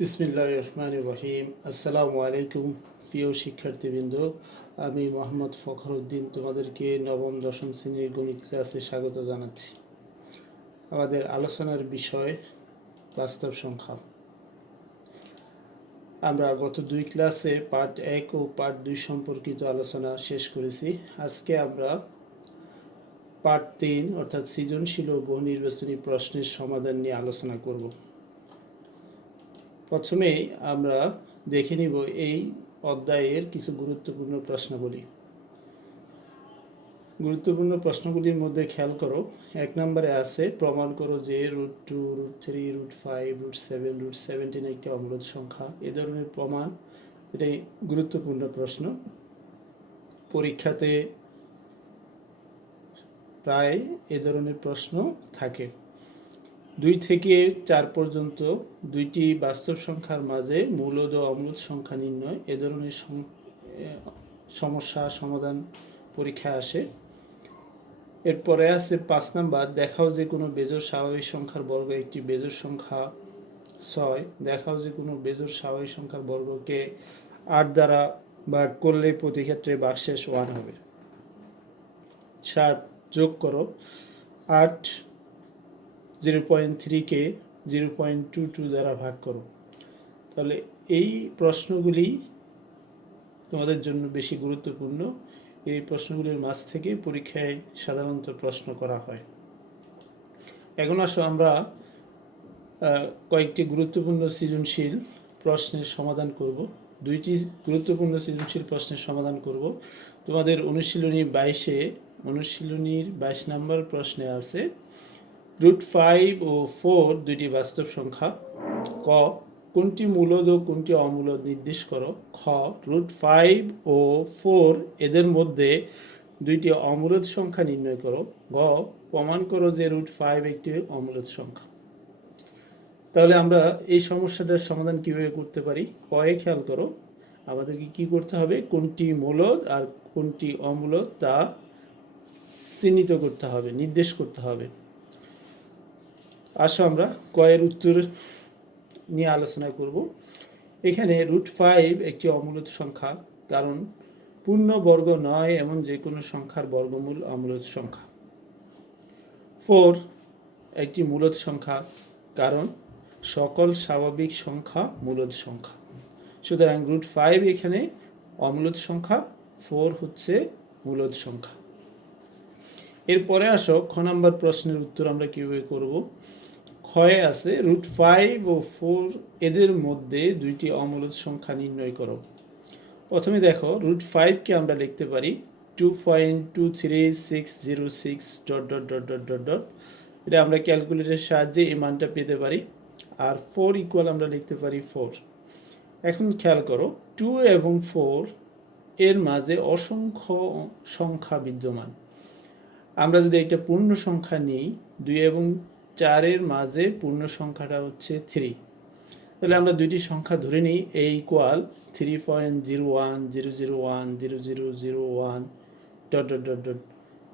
বিসমিল্লাহির রহমানির রহিম। আসসালামু আলাইকুম প্রিয় শিক্ষার্থীবৃন্দ, আমি মোহাম্মদ ফখরুদ্দিন তোমাদেরকে নবম দশম শ্রেণীর গণিত ক্লাসে স্বাগত জানাচ্ছি। আমাদের আলোচনার বিষয় বাস্তব সংখ্যা। আমরা গত দুই ক্লাসে পার্ট 1 ও পার্ট 2 সম্পর্কিত আলোচনা শেষ করেছি। আজকে আমরা পার্ট 3 অর্থাৎ সৃজনশীল ও বহু নির্বাচনী প্রশ্নের সমাধান নিয়ে আলোচনা করব। প্রথমেই আমরা দেখে নিব এই অধ্যায়ের কিছু গুরুত্বপূর্ণ প্রশ্নাবলী। গুরুত্বপূর্ণ প্রশ্নগুলির মধ্যে খেয়াল করো, 1 নম্বরে আছে প্রমাণ করো যে √2, √3, √5, √7, √17 একটি অমূলদ সংখ্যা। এ ধরনের প্রমাণ, এটাই গুরুত্বপূর্ণ প্রশ্ন। পরীক্ষাতে প্রায় এ ধরনের প্রশ্ন থাকে। 2 থেকে 4 পর্যন্ত দুইটি বাস্তব সংখ্যার মাঝে মূলদ ও অমূলদ সংখ্যা নির্ণয়, এ ধরনের সমস্যা সমাধান পরীক্ষায় আসে। এরপরে আছে 5 নাম্বার, দেখাও যে কোনো বেজোড় স্বাভাবিক সংখ্যার বর্গ একটি বেজোড় সংখ্যা। 6, দেখাও যে কোনো বেজোড় স্বাভাবিক সংখ্যার বর্গকে 8 দ্বারা ভাগ করলে প্রতি ক্ষেত্রে ভাগশেষ 1 হবে। 7, যোগ করো 8 0.3 কে 0.22 দ্বারা ভাগ করো। তাহলে এই প্রশ্নগুলি তোমাদের জন্য বেশি গুরুত্বপূর্ণ। এই প্রশ্নগুলির মাঝ থেকে পরীক্ষায় সাধারণত প্রশ্ন করা হয়। এখন আসো আমরা কয়েকটি গুরুত্বপূর্ণ সৃজনশীল প্রশ্নের সমাধান করব। দুইটি গুরুত্বপূর্ণ সৃজনশীল প্রশ্নের সমাধান করব। তোমাদের অনুশীলনী 22 নম্বর প্রশ্নে আছে √5 ও 4 দুইটি বাস্তব সংখ্যা। ক, কোনটি মূলদ ও কোনটি অমূলদ নির্দেশ করো। খ, √5 ও 4 এদের মধ্যে দুইটি অমূলদ সংখ্যা নির্ণয় করো। গ, প্রমাণ করো যে √5 একটি অমূলদ সংখ্যা। তাহলে আমরা এই সমস্যাটার সমাধান কিভাবে করতে পারি? কয়ে খেয়াল করো, আমাদেরকে কি করতে হবে, কোনটি মূলদ আর কোনটি অমূলদ তা চিহ্নিত করতে হবে, নির্দেশ করতে হবে। আসো আমরা কয়ের উত্তর নিয়ে আলোচনা করব। এখানে √5 একটি অমূলদ সংখ্যা, কারণ পূর্ণবর্গ নয় এমন যে কোনো সংখ্যার বর্গমূল অমূলদ সংখ্যা। 4 একটি মূলদ সংখ্যা, কারণ সকল স্বাভাবিক সংখ্যা মূলদ সংখ্যা। সুতরাং √5 এখানে অমূলদ সংখ্যা, 4 হচ্ছে মূলদ সংখ্যা। এরপরে আসো খ নম্বর প্রশ্নের উত্তর আমরা কিভাবে করব। ক্ষয়ে আছে √5 ও 4 এদের মধ্যে দুইটি অমূলদ সংখ্যা নির্ণয় করো। প্রথমে দেখো √5 কে আমরা লিখতে পারি 2.23606 ... এটা আমরা ক্যালকুলেটরের সাহায্যে এই মানটা পেতে পারি। আর 4 ইকুয়াল আমরা লিখতে পারি 4। এখন খেয়াল করো 2 এবং 4 এর মাঝে অসংখ্য সংখ্যা বিদ্যমান। আমরা যদি একটা পূর্ণ সংখ্যা নিই, 2 এবং 4 এর মাঝে পূর্ণ সংখ্যাটা হচ্ছে 3। তাহলে আমরা দুইটি সংখ্যা ধরে নিই, a ইকুয়াল 3.01001001 ...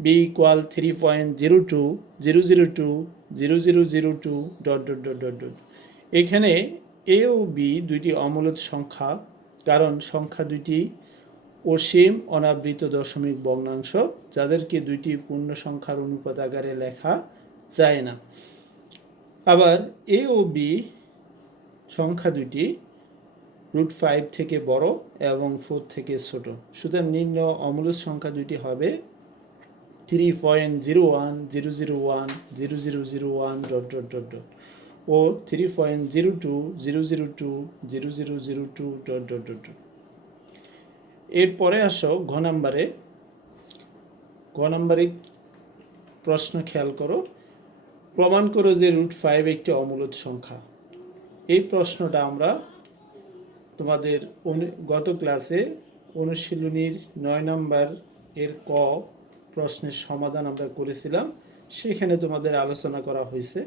b ইকুয়াল 3.0200200002 ... এখানে a ও b দুইটি অমূলদ সংখ্যা, কারণ সংখ্যা দুইটি অসীম অনাবৃত দশমিক ভগ্নাংশ, যাদেরকে দুইটি পূর্ণ সংখ্যার অনুপাত আকারে লেখা যায় না। আবার a ও b সংখ্যা দুইটি √5 থেকে বড় এবং 4 থেকে ছোট। সুতরাং নিম্ন অমূলদ সংখ্যা দুইটি হবে 3.01001001 ... ও 3.0200200002 ... এরপরে আসো ঘ নাম্বারে প্রশ্ন খেয়াল করো, প্রমাণ করো যে √5 একটি অমূলদ সংখ্যা। এই প্রশ্নটা আমরা তোমাদের গত ক্লাসে অনুশীলনীর 9 নম্বর এর ক প্রশ্নের সমাধান আমরা করেছিলাম, সেখানে তোমাদের আলোচনা করা হয়েছে।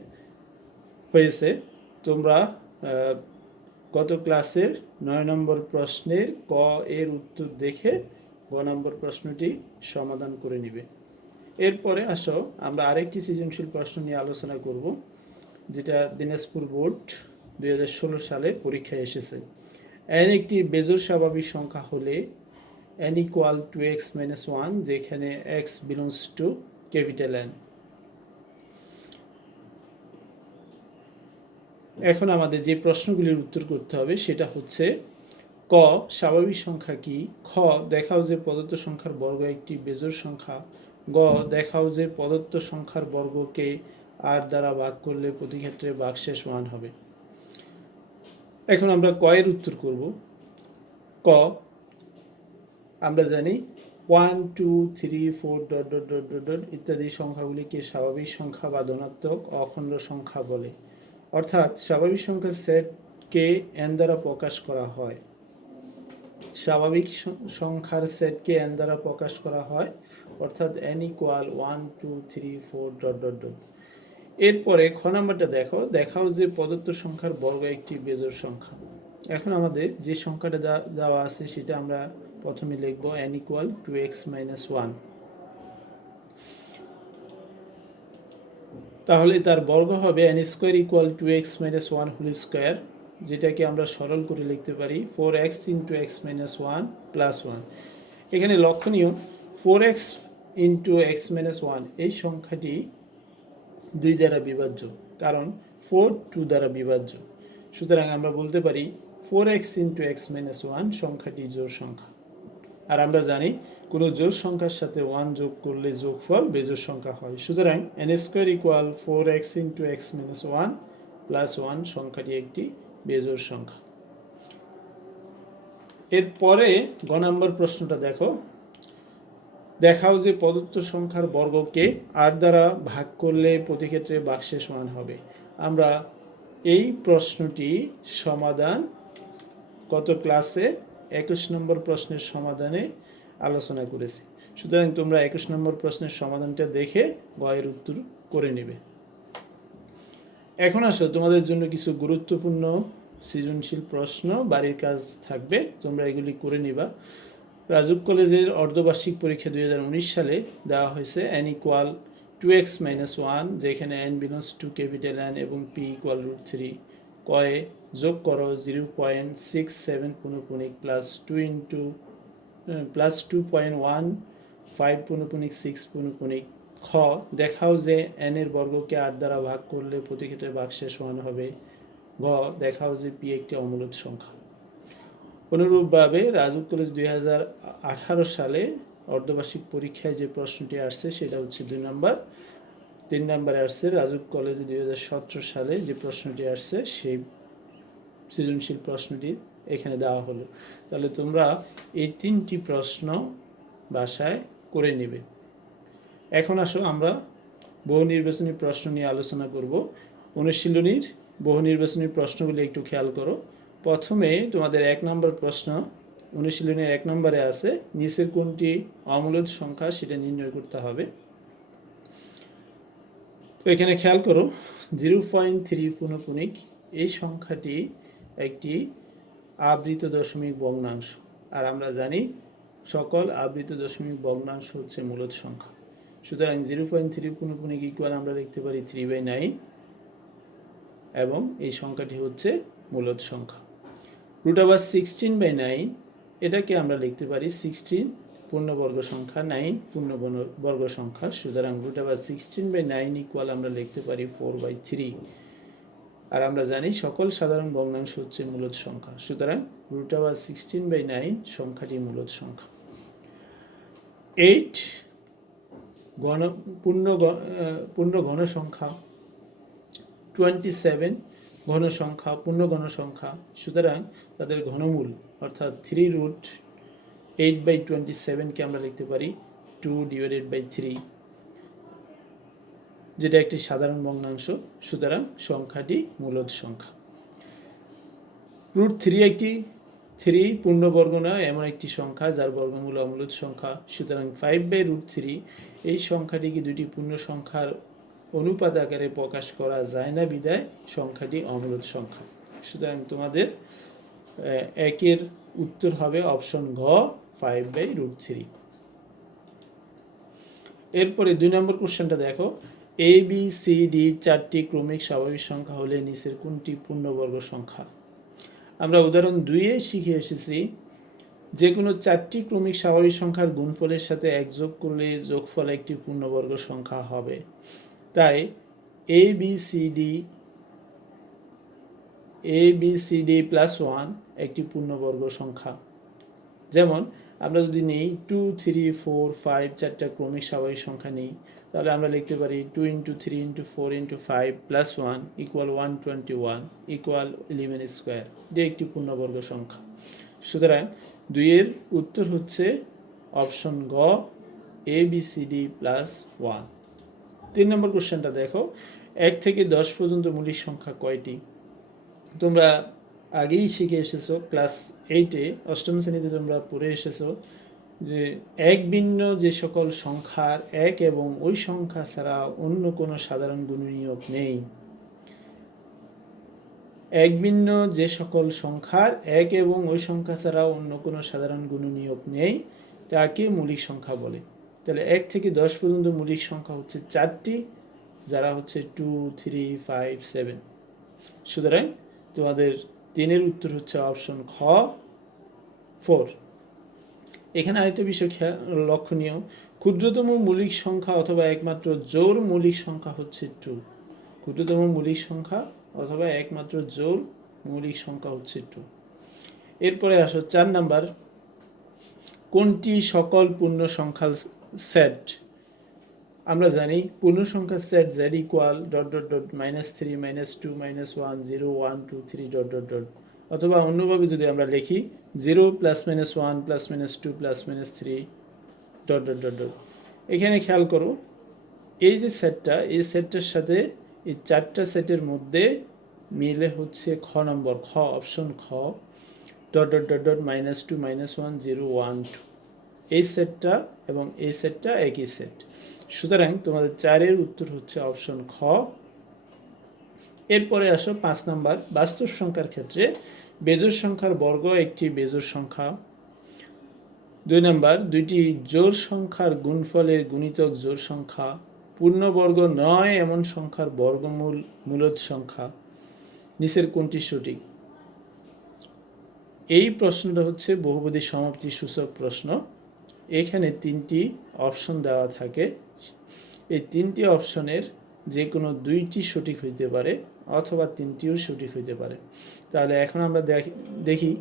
তোমরা গত ক্লাসের 9 নম্বর প্রশ্নের ক এর উত্তর দেখে গ নম্বর প্রশ্নটি সমাধান করে নিবে। এরপরে আসো আমরা আরেকটি সৃজনশীল প্রশ্ন নিয়ে আলোচনা করব, যেটা দিনাজপুর বোর্ড 2016 সালে পরীক্ষায় এসেছে। n একটি বেজোড় স্বাভাবিক সংখ্যা হলে n equal to x minus 1, যেখানে x belongs to capital N। এখন আমাদের যে প্রশ্নগুলির উত্তর করতে হবে সেটা হচ্ছে: ক, স্বাভাবিক সংখ্যা কি? খ, দেখাও যে প্রদত্ত সংখ্যার বর্গ একটি বেজোড় সংখ্যা। গ, দেখাও যে প্রদত্ত সংখ্যার বর্গকে r দ্বারা ভাগ করলে প্রতি ক্ষেত্রে ভাগশেষ 1 হবে। এখন আমরা ক এর উত্তর করব। ক, আমরা জানি 1 2 3 4 dot dot dot dot dot ইত্যাদি সংখ্যাগুলিকে স্বাভাবিক সংখ্যা বা ধনাত্মক অখণ্ড সংখ্যা বলে। অর্থাৎ স্বাভাবিক সংখ্যার সেটকে n দ্বারা প্রকাশ করা হয়। স্বাভাবিক সংখ্যার সেটকে n দ্বারা প্রকাশ করা হয়, অর্থাৎ n equal 1 2 3 4 dot dot dot. এরপরে খ নাম্বারটা দেখো, দেখাও যে প্রদত্ত সংখ্যার বর্গ একটি বেজোড় সংখ্যা। এখন আমাদের যে সংখ্যাটা দেওয়া আছে সেটা আমরা প্রথমে লিখব n equal to x minus 1। তাহলে তার বর্গ হবে n square equal to x minus 1 whole square, যেটাকে আমরা সরল করে লিখতে পারি 4x into x minus 1 plus 1। এখানে লক্ষণীয় 4x ইন্টু x মাইনাস 1 এই সংখ্যাটি 2 দ্বারা বিভাজ্য, কারণ 4 2 দ্বারা বিভাজ্য। সুতরাং আমরা বলতে পারি 4x ইন্টু x মাইনাস 1 সংখ্যাটি জোড় সংখ্যা। আর আমরা জানি কোনো জোড় সংখ্যার সাথে 1 যোগ করলে যোগফল বেজোড় সংখ্যা হয়। সুতরাং n square equal 4x into x minus 1 plus 1 সংখ্যাটি একটি বেজোড় সংখ্যা। এরপরে গ নম্বর প্রশ্নটা দেখো, দেখাও যে প্রদত্ত সংখ্যার বর্গকে r দ্বারা ভাগ করলে প্রতি ক্ষেত্রে ভাগশেষ 1 হবে। আমরা এই প্রশ্নটি সমাধান গত ক্লাসে 21 নম্বর প্রশ্নের সমাধানে আলোচনা করেছি। সুতরাং তোমরা 21 নম্বর প্রশ্নের সমাধানটা দেখে গ এর উত্তর করে নেবে। এখন আসো, তোমাদের জন্য কিছু গুরুত্বপূর্ণ সৃজনশীল প্রশ্ন বাড়ির কাজ থাকবে, তোমরা এগুলি করে নিবা। রাজুক কলেজের অর্ধবার্ষিক পরীক্ষা 2019 সালে দেওয়া হয়েছে n ইকুয়াল 2x মাইনাস 1, যেখানে n belongs to capital N এবং p ইকুয়াল √3। কয়ে যোগ করো 0.67 পূর্ণপূণিক প্লাস 2.15 পূর্ণপূণিক 6 পূর্ণপূণিক। খ, দেখাও যে n এর বর্গকে r দ্বারা ভাগ করলে প্রতি ক্ষেত্রে ভাগশেষ 1 হবে। গ, দেখাও যে p একটি অমূলদ সংখ্যা। অনুরূপভাবে রাজুক কলেজ 2018 সালে অর্ধবার্ষিক পরীক্ষায় যে প্রশ্নটি আসছে সেটা হচ্ছে 2 নম্বর। 3 নম্বরে আসছে রাজুক কলেজে 2017 সালে যে প্রশ্নটি আসছে সেই সৃজনশীল প্রশ্নটি এখানে দেওয়া হলো। তাহলে তোমরা এই 3টি প্রশ্ন বাসায় করে নেবে। এখন আসো আমরা বহু নির্বাচনী প্রশ্ন নিয়ে আলোচনা করব। অনুশীলনীর বহু নির্বাচনী প্রশ্নগুলি একটু খেয়াল করো। প্রথমে তোমাদের 1 নম্বর প্রশ্ন, অনুশীলনের 1 নম্বরে আছে নিচের কোনটি অমূলদ সংখ্যা সেটা নির্ণয় করতে হবে। তো এখানে খেয়াল করো 0.3 পূর্ণপূণিক এই সংখ্যাটি একটি আবৃত দশমিক ভগ্নাংশ। আর আমরা জানি সকল আবৃত দশমিক ভগ্নাংশ হচ্ছে মূলদ সংখ্যা। সুতরাং 0.3 পূর্ণপূণিক ইকুয়াল আমরা লিখতে পারি 3/9 এবং এই সংখ্যাটি হচ্ছে মূলদ সংখ্যা। √16/9 এটাকে আমরা লিখতে পারি 16 পূর্ণবর্গ সংখ্যা, 9 পূর্ণবর্গ সংখ্যা। সুতরাং √16/9 ইকুয়াল আমরা লিখতে পারি 4/3। আর আমরা জানি সকল সাধারণ ভগ্নাংশ হচ্ছে মূলদ সংখ্যা। সুতরাং √16/9 সংখ্যাটি মূলদ সংখ্যা। 8 পূর্ণ ঘন সংখ্যা, 27 ঘন সংখ্যা, পূর্ণ ঘন সংখ্যা। সুতরাং তাদের ঘনমূল অর্থাৎ 3√8/27 আমরা লিখতে পারি 2/3, যেটা একটি সাধারণ ভগ্নাংশ। সুতরাং সংখ্যাটি মূলদ সংখ্যা। √3 একটি 3 পূর্ণবর্গ নয় এমন একটি সংখ্যা যার বর্গমূল অমূলদ সংখ্যা। সুতরাং 5/√3 এই সংখ্যাটিকে দুটি পূর্ণ সংখ্যার অনুপাত আকারে প্রকাশ করা যায় না বিধায় সংখ্যাটি অমূলদ সংখ্যা। সুতরাং তোমাদের 1 উত্তর হবে অপশন ঘ, 5/√3। এরপরে 2 নম্বর কোশ্চেনটা দেখো, এ বি সি ডি চারটি ক্রমিক স্বাভাবিক সংখ্যা হলে নিচের কোনটি পূর্ণবর্গ সংখ্যা? আমরা উদাহরণ 2-এ শিখে এসেছি যে কোনো চারটি ক্রমিক স্বাভাবিক সংখ্যার গুণফলের সাথে এক যোগ করলে যোগফল একটি পূর্ণবর্গ সংখ্যা হবে। তাই A B C D plus 1 একটি পূর্ণবর্গ সংখ্যা। যেমন আমরা যদি নেই 2, 3, 4, 5 চারটা ক্রমিক স্বাভাবিক সংখ্যা নেই, তাহলে আমরা লিখতে পারি 2 × 3 × 4 × 5 প্লাস 1 ইকুয়াল 121 ইকুয়াল 11 স্কোয়ার। এটি একটি পূর্ণবর্গ সংখ্যা। সুতরাং 2-এর উত্তর হচ্ছে অপশন গ, A B C D plus 1। 3 নম্বর কোশ্চেনটা দেখো, 1 থেকে 10 পর্যন্ত মৌলিক সংখ্যা কয়টি? তোমরা আগেই শিখে এসেছো, ক্লাস 8-এ অষ্টম শ্রেণীতে তোমরা পড়ে এসেছো যে এক ভিন্ন যে সকল সংখ্যার এক এবং ওই সংখ্যা ছাড়া অন্য কোনো সাধারণ গুণনীয়ক নেই। এক ভিন্ন যে সকল সংখ্যার এক এবং ওই সংখ্যা ছাড়া অন্য কোনো সাধারণ গুণনীয়ক নেই তাকে মৌলিক সংখ্যা বলে। তাহলে 1 থেকে 10 পর্যন্ত মৌলিক সংখ্যা হচ্ছে 4টি, যারা হচ্ছে 2, 3, 5, 7। সুতরাং তোমাদের 3-এর উত্তর হচ্ছে অপশন খ, 4। এখানে আরেকটা বিষয় লক্ষণীয়, ক্ষুদ্রতম মৌলিক সংখ্যা অথবা একমাত্র জোড় মৌলিক সংখ্যা হচ্ছে 2। ক্ষুদ্রতম মৌলিক সংখ্যা অথবা একমাত্র জোড় মৌলিক সংখ্যা হচ্ছে 2। এরপরে আসো 4 নাম্বার, কোনটি সকল পূর্ণ সংখ্যার সেট? আমরা জানি পূর্ণ সংখ্যার সেট z ইকুয়াল ... -3 -2 -1 0 1 2 3 ... অথবা অন্যভাবে যদি আমরা লিখি 0 ± 1 ± 2 ± 3 ... এখানে খেয়াল করো, এই যে সেটটা, এই সেটটার সাথে এই চারটা সেটের মধ্যে মিলে হচ্ছে খ নম্বর, খ অপশন খ ... -2 -1 0 1 2। এই সেটটা এবং এই সেটটা একই সেট। সুতরাং তোমাদের 4-এর উত্তর হচ্ছে অপশন খ। এরপরে আসো 5 নাম্বার, বাস্তব সংখ্যার ক্ষেত্রে বেজোড় সংখ্যার বর্গ একটি বেজোড় সংখ্যা। 2 নাম্বার, দুইটি জোড় সংখ্যার গুণফলের গুণিতক জোড় সংখ্যা। পূর্ণবর্গ নয় এমন সংখ্যার বর্গমূল মূলদ সংখ্যা। নিচের কোনটি সঠিক? এই প্রশ্নটা হচ্ছে বহুপদী সমাপ্তি সূচক প্রশ্ন। এখানে 3টি অপশন দেওয়া থাকে, এই 3টি অপশনের যে কোনো 2টি সঠিক হইতে পারে অথবা 3টিও সঠিক হইতে পারে। তাহলে এখন আমরা দেখি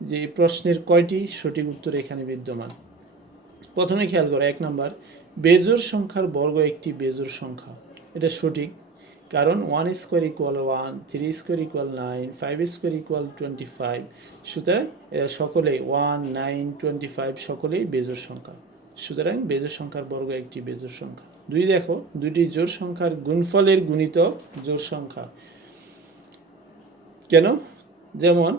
যে এই প্রশ্নের কয়টি সঠিক উত্তর এখানে বিদ্যমান। প্রথমে খেয়াল করো 1 নাম্বার, বেজোড় সংখ্যার বর্গ একটি বেজোড় সংখ্যা। এটা সঠিক, কারণ 1 square equal 1, 3 square equal 9, 5 square equal 25। সুতরাং এরা সকলেই 1, 9, 25 সকলেই বেজোড় সংখ্যা। সুতরাং বেজোড় সংখ্যার বর্গ একটি বেজোড় সংখ্যা। 2 দেখো, দুটি জোড় সংখ্যার গুণফলের গুণিতক জোড় সংখ্যা। কেন? যেমন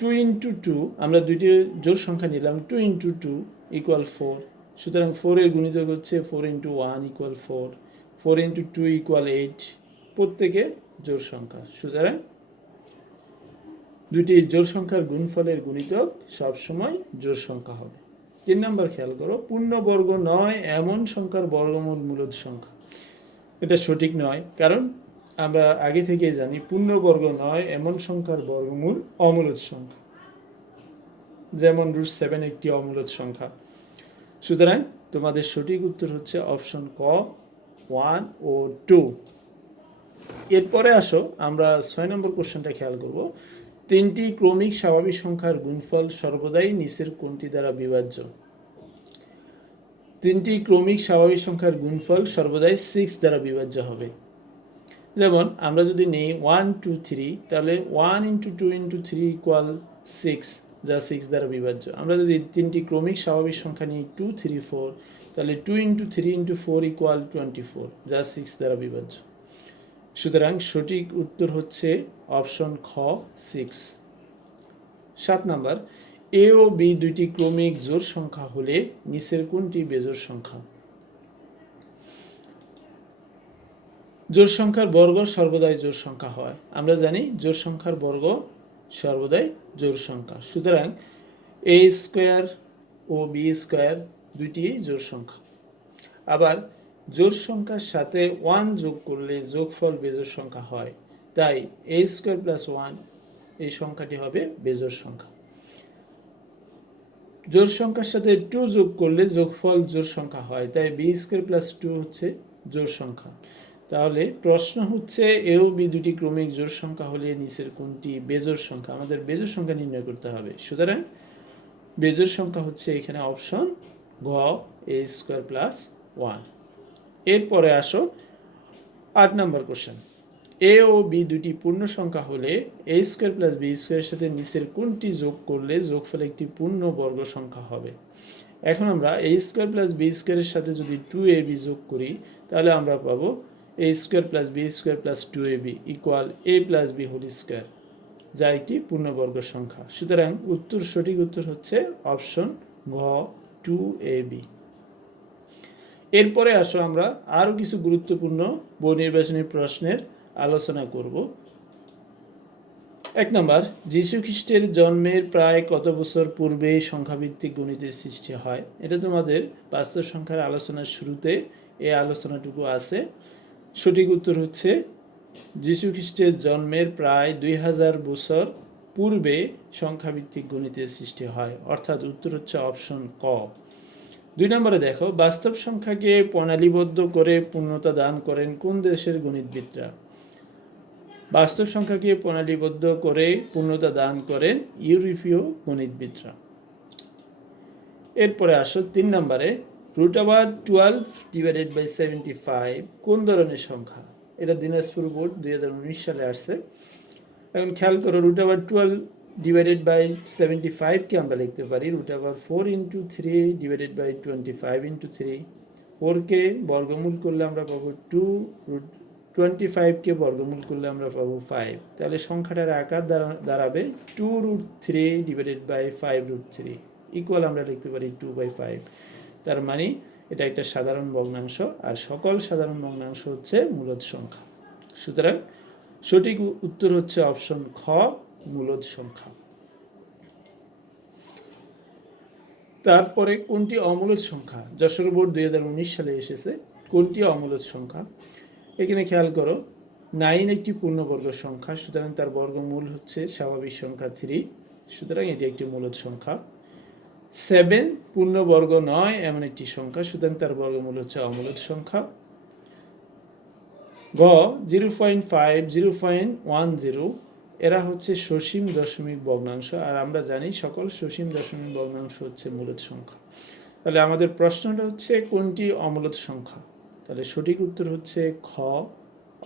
2 × 2, আমরা দুইটি জোড় সংখ্যা নিলাম, 2 × 2 ইকুয়াল 4। সুতরাং 4 এর গুণিতক হচ্ছে 4 × 1 ইকুয়াল 4, 4 × 2 ইকুয়াল 8। প্রত্যেকে জোড় সংখ্যা। সুতরাং দুটি জোড় সংখ্যার গুণফলের গুণিতক সবসময় জোড় সংখ্যা হবে। 3 নম্বর খেয়াল করো, পূর্ণবর্গ নয় এমন সংখ্যার বর্গমূল মূলদ সংখ্যা। এটা সঠিক নয়, কারণ আমরা আগে থেকে জানি পূর্ণবর্গ নয় এমন সংখ্যার বর্গমূল অমূলদ সংখ্যা। যেমন √7 একটি অমূলদ সংখ্যা। সুতরাং তোমাদের সঠিক উত্তর হচ্ছে অপশন ক, 1 ও 2। এরপরে আসো আমরা 6 নম্বর কোশ্চেনটা খেয়াল করব। 3টি ক্রমিক স্বাভাবিক সংখ্যার গুণফল সর্বদাই নিচের কোনটি দ্বারা বিভাজ্য? 3টি ক্রমিক স্বাভাবিক সংখ্যার গুণফল সর্বদাই 6 দ্বারা বিভাজ্য হবে। যেমন আমরা যদি নেই 1 2 3, তাহলে 1 × 2 × 3 ইকুয়াল 6, যা 6 দ্বারা বিভাজ্য। আমরা যদি 3টি ক্রমিক স্বাভাবিক সংখ্যা নিই 2 3 4, তাহলে 2 × 3 × 4 ইকুয়াল 24, যা 6 দ্বারা বিভাজ্য। সুতরাং সঠিক উত্তর হচ্ছে অপশন খ, 6। 7 নাম্বার, এ ও বি দুইটি ক্রমিক জোড় সংখ্যা হলে নিচের কোনটি বেজোড় সংখ্যা? জোড় সংখ্যার বর্গ সর্বদাই জোড় সংখ্যা হয়। আমরা জানি জোড় সংখ্যার বর্গ সর্বদাই জোড় সংখ্যা। সুতরাং এ স্কোয়ার ও বি স্কোয়ার দুইটি জোড় সংখ্যা। আবার জোড় সংখ্যার সাথে 1 যোগ করলে যোগফল বেজোড় সংখ্যা হয়, তাই a² + 1 এই সংখ্যাটি হবে বেজোড় সংখ্যা। জোড় সংখ্যার সাথে 2 যোগ করলে যোগফল জোড় সংখ্যা হয়, তাই b² + 2 হচ্ছে জোড় সংখ্যা। তাহলে প্রশ্ন হচ্ছে a ও b দুটি ক্রমিক জোড় সংখ্যা হলে নিচের কোনটি বেজোড় সংখ্যা? আমাদের বেজোড় সংখ্যা নির্ণয় করতে হবে। সুতরাং বেজোড় সংখ্যা হচ্ছে এখানে অপশন ঘ, a² + 1। এরপরে আসো 8 নম্বর কোশ্চেন। a ও b দুটি পূর্ণ সংখ্যা হলে a² + b² এর সাথে নিচের কোনটি যোগ করলে যোগফল একটি পূর্ণ বর্গ সংখ্যা হবে? এখন আমরা a² + b² এর সাথে যদি 2ab যোগ করি তাহলে আমরা পাবো a² + b² + 2ab = a + b², যা একটি পূর্ণবর্গ সংখ্যা। সুতরাং সঠিক উত্তর হচ্ছে অপশন ঘ, 2ab। এরপরে আসো আমরা আরো কিছু গুরুত্বপূর্ণ বহুনির্বাচনী প্রশ্নের আলোচনা করব। 1 নম্বর, যীশু খ্রিস্টের জন্মের প্রায় কত বছর পূর্বে সংখ্যাভিত্তিক গণিতের সৃষ্টি হয়? এটা তোমাদের বাস্তব সংখ্যার আলোচনার শুরুতে এই আলোচনাটুকু আছে। সঠিক উত্তর হচ্ছে যীশু খ্রিস্টের জন্মের প্রায় 2000 বছর পূর্বে সংখ্যাভিত্তিক গণিতের সৃষ্টি হয়, অর্থাৎ উত্তর হচ্ছে অপশন ক। 2 নম্বরে দেখো, বাস্তব সংখ্যাকে প্রণালীবদ্ধ করে পূর্ণতা দান করেন কোন দেশের গণিতবিদরা? বাস্তব সংখ্যাকে প্রণালীবদ্ধ করে পূর্ণতা দান করেন ইউরোপীয় গণিতবিদরা। এরপরে আসো 3 নম্বরে, √12 / 75 কোন ধরনের সংখ্যা? এটা দিনাজপুর বোর্ড 2019 সালে আসছে। এখন খেয়াল করো, √12 / 75 কে আমরা লিখতে পারি √4 × 3 / 25 × 3। 4 কে বর্গমূল করলে আমরা পাবো 2, 25 কে বর্গমূল করলে আমরা পাবো 5। তাহলে সংখ্যাটার আকার দাঁড়াবে 2√3 / 5√3 ইকুয়াল আমরা লিখতে পারি 2/5। তার মানে এটা একটা সাধারণ ভগ্নাংশ, আর সকল সাধারণ ভগ্নাংশ হচ্ছে মূলদ সংখ্যা। সুতরাং সঠিক উত্তর হচ্ছে অপশন খ, মূলদ সংখ্যা। তারপরে কোনটি অমূলদ সংখ্যা? যশোর বোর্ড 2019 সালে এসেছে। কোনটি অমূলদ সংখ্যা? এখানে খেয়াল করো, 9 একটি পূর্ণবর্গ সংখ্যা, সুতরাং তার বর্গমূল হচ্ছে স্বাভাবিক সংখ্যা 3, সুতরাং এটি একটি মূলদ সংখ্যা। 7 পূর্ণবর্গ নয় এমন একটি সংখ্যা, সুতরাং তার বর্গমূল হচ্ছে অমূলদ সংখ্যা। গ, 0.5, 0.10 এরা হচ্ছে সসীম দশমিক ভগ্নাংশ, আর আমরা জানি সকল সসীম দশমিক ভগ্নাংশ হচ্ছে মূলদ সংখ্যা। তাহলে আমাদের প্রশ্নটা হচ্ছে কোনটি অমূলদ সংখ্যা? তাহলে সঠিক উত্তর হচ্ছে খ,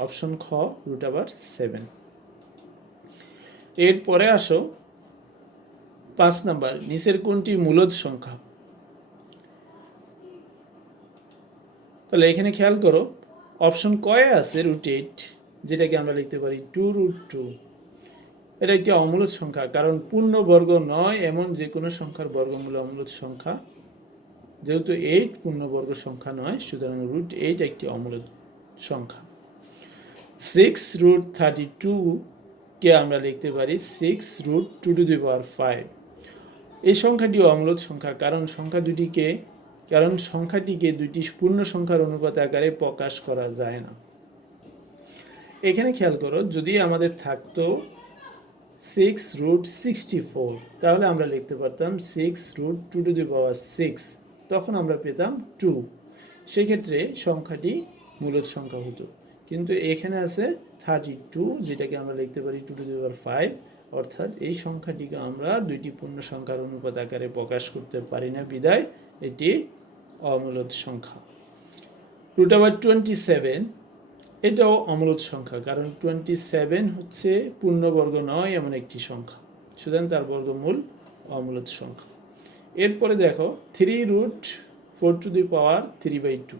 অপশন খ, √7। এরপরে আসো 5 নাম্বার, নিচের কোনটি মূলদ সংখ্যা? তাহলে এখানে খেয়াল করো, অপশন কয়ে আছে √8, যেটাকে আমরা লিখতে পারি 2√2। এটা একটি অমূলদ সংখ্যা, কারণ পূর্ণবর্গ নয় এমন যে কোনো সংখ্যার বর্গমূল অমূলদ সংখ্যা। যেহেতু 8 পূর্ণবর্গ সংখ্যা নয়, সুতরাং √8 একটি অমূলদ সংখ্যা। 6√32 কে আমরা লিখতে পারি 6√2⁵। এই সংখ্যাটি অমূলদ সংখ্যা, কারণ সংখ্যাটিকে দুইটি পূর্ণ সংখ্যার অনুপাত আকারে প্রকাশ করা যায় না। এখানে খেয়াল করো, যদি আমাদের থাকতো 6√64, তাহলে আমরা লিখতে পারতাম 6√2⁶, তখন আমরা পেতাম 2। সেক্ষেত্রে সংখ্যাটি মূলদ সংখ্যা হতো। কিন্তু এখানে আছে 32, যেটাকে আমরা লিখতে পারি 2⁵, অর্থাৎ এই সংখ্যাটিকে আমরা দুইটি পূর্ণ সংখ্যার অনুপাত আকারে প্রকাশ করতে পারি না, বিধায় এটি অমূলদ সংখ্যা। √27 এটাও অমূলদ সংখ্যা, কারণ 27 হচ্ছে পূর্ণবর্গ নয় এমন একটি সংখ্যা, সুতরাং তার বর্গমূল অমূলদ সংখ্যা। এরপরে দেখো 3√4⁵²।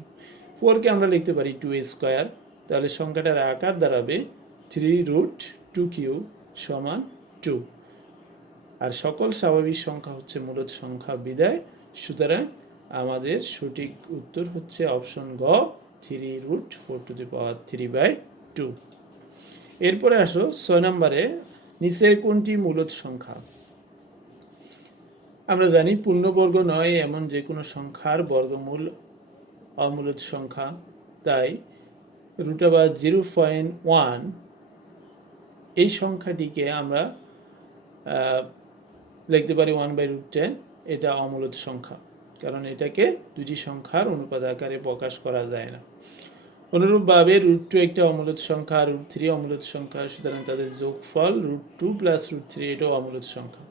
4 কে আমরা লিখতে পারি 2² তাহলে সংখ্যাটার আকার দাঁড়াবে 3√2³ = 2। আর সকল স্বাভাবিক সংখ্যা হচ্ছে মূলদ সংখ্যা বিধায়, সুতরাং আমাদের সঠিক উত্তর হচ্ছে অপশন গ, 3√4⁵²। এরপরে আসো 6 নম্বরে, নিচের কোনটি মূলদ সংখ্যা? আমরা জানি পূর্ণবর্গ নয় এমন যে কোনো সংখ্যার বর্গমূল অমূলত সংখ্যা, তাই √0.1 এই সংখ্যাটিকে আমরা লিখতে পারি 1/√10। এটা অমূলত সংখ্যা, কারণ এটাকে দুটি সংখ্যার অনুপাত আকারে প্রকাশ করা যায় না। অনুরূপভাবে √2 একটা অমূলত সংখ্যা, √3 অমূলত সংখ্যা, সুতরাং তাদের যোগফল √2 + √3 এটাও অমূলত সংখ্যা।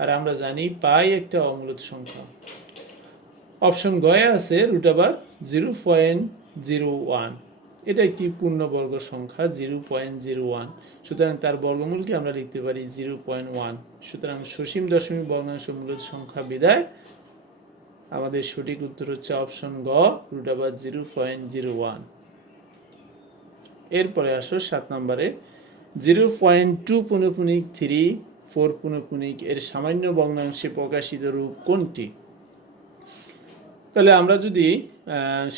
আর আমরা জানি পাই একটা অমূলত সংখ্যা। অপশন গয়ে আছে √0.01, এটা একটি পূর্ণবর্গ সংখ্যা 0.01, সুতরাং তার বর্গমূলকে আমরা লিখতে পারি 0.1। সুতরাং সসীম দশমিক ভগ্নাংশ মূলত সংখ্যা বিধায় আমাদের সঠিক উত্তর হচ্ছে অপশন গ √0.01। এরপরে আসো 7 নম্বরে 0.2.34 এর সামান্য ভগ্নাংশে প্রকাশিত রূপ কোনটি? তাহলে আমরা যদি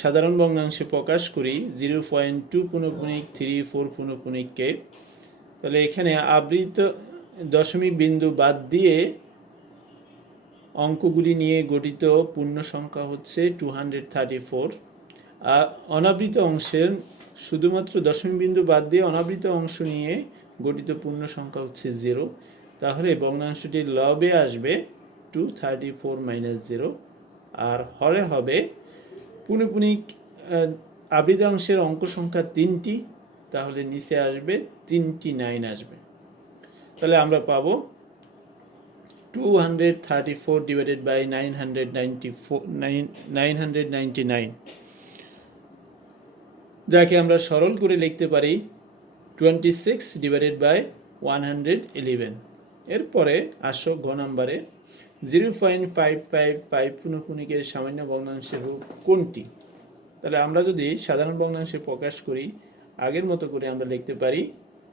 সাধারণ ভগ্নাংশে প্রকাশ করি 0.2.34 তাহলে এখানে আবৃত দশমিক বিন্দু বাদ দিয়ে অঙ্কগুলি নিয়ে গঠিত পূর্ণ সংখ্যা হচ্ছে 234। আর অনাবৃত অংশের শুধুমাত্র দশমিক বিন্দু বাদ দিয়ে অনাবৃত অংশ নিয়ে গঠিত পূর্ণ সংখ্যা হচ্ছে 0। তাহলে ভগ্নাংশটির লবে আসবে 234 - 0, আর হরে হবে পুনঃপুনিক আবৃত অংশের অঙ্ক সংখ্যা 3টি, তাহলে নিচে আসবে 3টি 9 আসবে। তাহলে আমরা পাবো 234 / 999, যাকে আমরা সরল করে লিখতে পারি 26 / 111। এরপরে আসো ঘ নম্বরে 0.555 এর সামান্য ভগ্নাংশের রূপ কোনটি? তাহলে আমরা যদি সাধারণ ভগ্নাংশে প্রকাশ করি আগের মতো করে আমরা লিখতে পারি,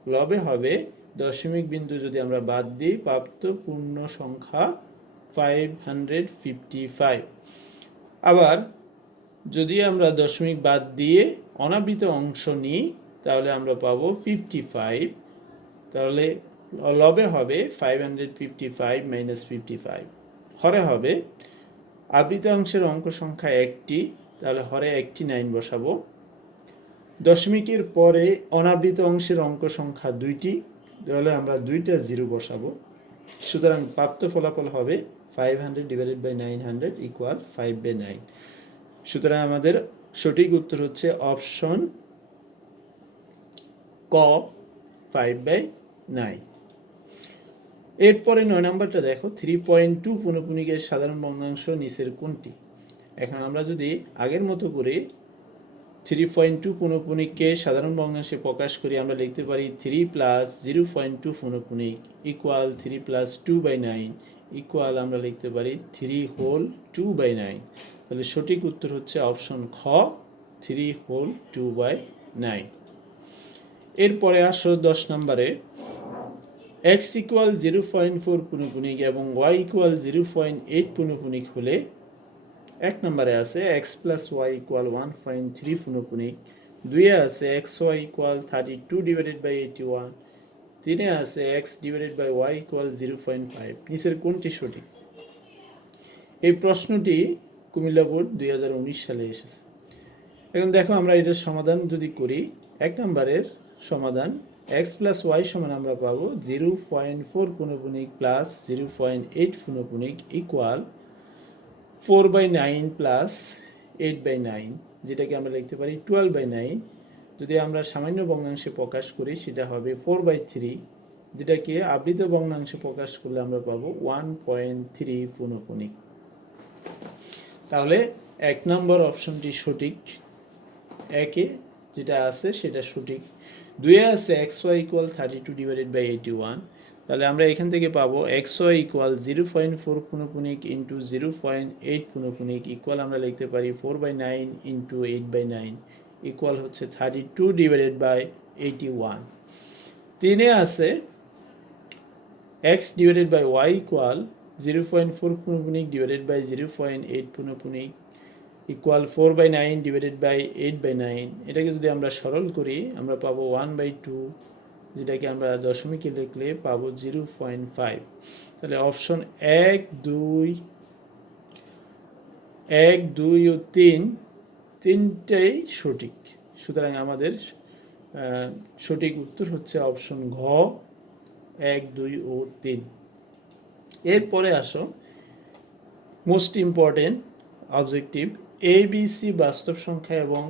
লবে হবে দশমিক বিন্দু যদি আমরা বাদ দিই প্রাপ্ত পূর্ণ সংখ্যা 555। আবার যদি আমরা দশমিক বাদ দিয়ে অনাবৃত অংশ নিই তাহলে আমরা পাবো 55। তাহলে লবে হবে 555 - 55, হরে হবে আবৃত অংশের অঙ্ক সংখ্যা 1টি, তাহলে হরে 1টি 9 বসাবো। দশমিকের পরে অনাবৃত অংশের অঙ্ক সংখ্যা 2টি, তাহলে আমরা 2টা 0 বসাবো। সুতরাং প্রাপ্ত ফলাফল হবে 500 / 900 = 5/9। সুতরাং আমাদের সঠিক উত্তর হচ্ছে অপশন ক 5/9। এরপরে 9 নম্বরটা দেখো 3.2 এর সাধারণ ভগ্নাংশ নিচের কোনটি? এখন আমরা যদি আগের মতো করে 3.2 সাধারণ ভগ্নাংশে প্রকাশ করি আমরা লিখতে পারি 3 + 0.2 = 3 + 2/9 = আমরা লিখতে পারি 3 হোল 2/9। তাহলে সঠিক উত্তর হচ্ছে অপশন খ 3 হোল 2/9। এরপরে আসো 10 নম্বরে x = 0.4 এবং y = 0.8 হলে 1 নম্বরে আছে x + y = 1.3, 2 এ আছে xy = 32 / 81, 3 এ আছে x / y = 0.5। নিচের কোনটি সঠিক? এই প্রশ্নটি কুমিল্লা বোর্ড 2019 সালে এসেছে। এখন দেখো আমরা এটার সমাধান যদি করি, 1 নম্বরের সমাধান x + y সমান আমরা পাবো 0.4 + 0.8 = 4/9 + 8/9, যেটাকে আমরা লিখতে পারি 12/9। যদি আমরা সামান্য ভগ্নাংশে প্রকাশ করি সেটা হবে 4/3, যেটাকে আবৃত ভগ্নাংশে প্রকাশ করলে আমরা পাবো 1.3। তাহলে 1 নম্বর অপশনটি সঠিক, 1-এ যেটা আছে সেটা সঠিক। 2 এ আছে xy = 32 / 81, তাহলে আমরা এখান থেকে পাবো xy = 0.4 × 0.8 আমরা লিখতে পারি 4/9 × 8/9 হচ্ছে 32 / 81। 3 এ আছে x / y = 0.4 / 0.8 4/9 / 8/9। এটাকে যদি আমরা সরল করি আমরা পাবো 1/2, যেটাকে আমরা দশমিকে লিখলে পাবো 0.5। তাহলে অপশন 1, 2 ও 3 তিনটাই সঠিক। সুতরাং আমাদের সঠিক উত্তর হচ্ছে অপশন ঘ 1, 2 ও 3। এরপরে আসো most important objective, A B C বাস্তব সংখ্যা এবং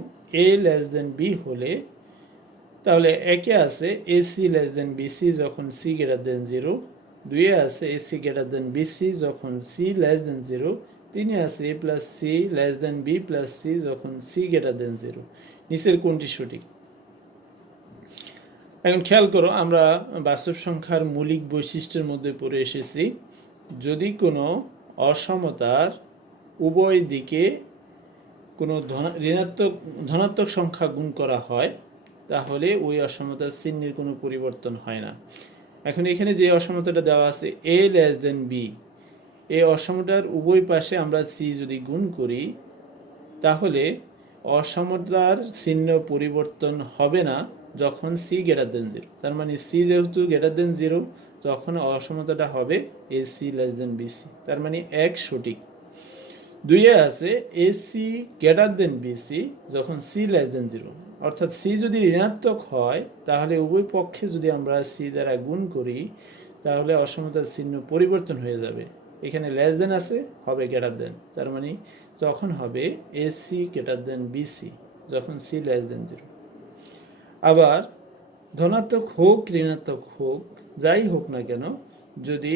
এ লেস দেন বি হলে, তাহলে একে আছে A C less than B C যখন সি গ্রেটার দেন 0, 2 আছে A C greater than B C যখন সি লেস দেন 0, 3 আছে A plus C less than B plus C যখন সি গ্রেটার দেন 0। নিচের কোনটি সঠিক? এখন খেয়াল করো, আমরা বাস্তব সংখ্যার মৌলিক বৈশিষ্ট্যের মধ্যে পড়ে এসেছি, যদি কোনো অসমতার উভয় দিকে কোনো ধনাত্মক সংখ্যা গুণ করা হয় তাহলে ওই অসমতার চিহ্নের কোনো পরিবর্তন হয় না। এখন এখানে যে অসমতাটা দেওয়া আছে এ লেস দেন বি, এই অসমতার উভয় পাশে আমরা সি যদি গুণ করি তাহলে অসমতার চিহ্ন পরিবর্তন হবে না যখন সি গ্রেটার দেন 0। তার মানে সি যেহেতু গ্রেটার দেন 0, তখন অসমতাটা হবে a C less than B c. তার মানে 1 সঠিক। 2 আছে A C greater than B C যখন সি লেস দেন 0, অর্থাৎ সি যদি ঋণাত্মক হয় তাহলে উভয় পক্ষে যদি আমরা সি দ্বারা গুণ করি তাহলে অসমতার চিহ্ন পরিবর্তন হয়ে যাবে। এখানে লেস দেন আছে, হবে গ্রেটার দেন, তার মানে তখন হবে a C greater than B C যখন সি লেস দেন 0। আবার ধনাত্মক হোক ঋণাত্মক হোক যাই হোক না কেন, যদি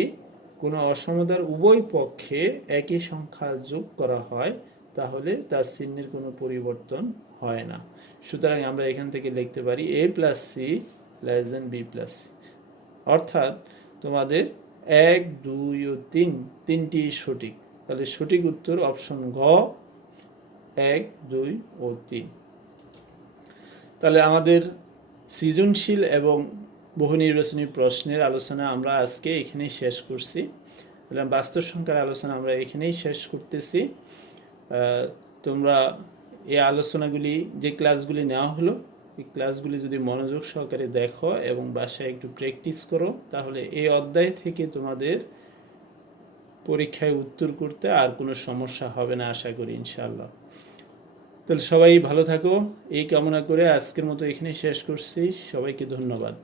কোনো অসমতার উভয় পক্ষে একই সংখ্যা যোগ করা হয় তাহলে তার চিহ্নের কোনো পরিবর্তন হয় না। সুতরাং আমরা এখান থেকে লিখতে পারি A plus C less than B plus C. অর্থাৎ তোমাদের 1, 2 ও 3 তিনটি সঠিক। তাহলে সঠিক উত্তর অপশন ঘ 1, 2 ও 3। তাহলে আমাদের সৃজনশীল এবং বহু নির্বাচনী প্রশ্নের আলোচনা আমরা আজকে এখানেই শেষ করছি। বাস্তব সংখ্যার আলোচনা আমরা এখানেই শেষ করতেছি। তোমরা এই আলোচনাগুলি, যে ক্লাসগুলি নেওয়া হলো, এই ক্লাসগুলি যদি মনোযোগ সহকারে দেখো এবং বাসায় একটু প্র্যাকটিস করো তাহলে এই অধ্যায় থেকে তোমাদের পরীক্ষায় উত্তর করতে আর কোনো সমস্যা হবে না আশা করি ইনশাআল্লাহ। তাহলে সবাই ভালো থাকো এই কামনা করে আজকের মতো এখানেই শেষ করছি। সবাইকে ধন্যবাদ।